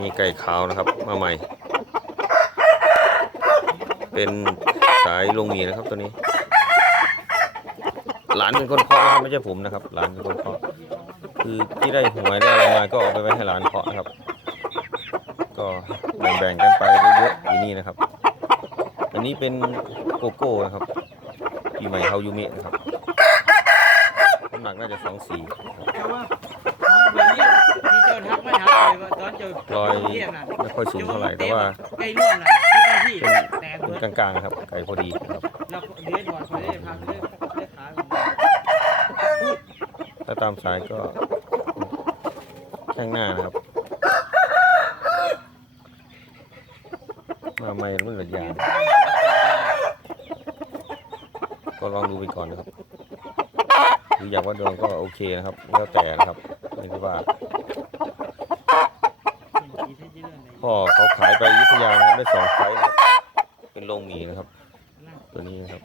มีไก่ขาวนะครับ มาใหม่ เป็นสายลงหมีนะครับตัวนี้ หลานเป็นคนเพาะนะครับไม่ใช่ผมนะครับ หลานเป็นคนเพาะคือที่ได้หวยได้อะไรมาก็เอาไปไว้ให้หลานเพาะนะครับ ก็แบ่งๆกันไปเยอะๆอยู่นี่นะครับ อันนี้เป็นโกโก้นะครับปีใหม่เฮายูเมะนะครับน้ำหนักน่าจะสองสี่ รอยไม่ค่อยสูงเท่าไหร่แต่ว่ากลาทีแตกเป็นกลางๆครับ ไก่พอดีครับถ้าตามสายก็ข้างหน้านะครับมาใหม่เมื่อหลายอยางก็ลองดูไปก่อนนะครับหรืออยากว่าดวงก็โอเคนะครับ แล้วแต่นะครับไม่ได้ว่า พ่อเขายไปยุทธยานะครับได้สองไฟล์นะครับเป็นโรงหมีนะครับ ตัวนี้นะครับ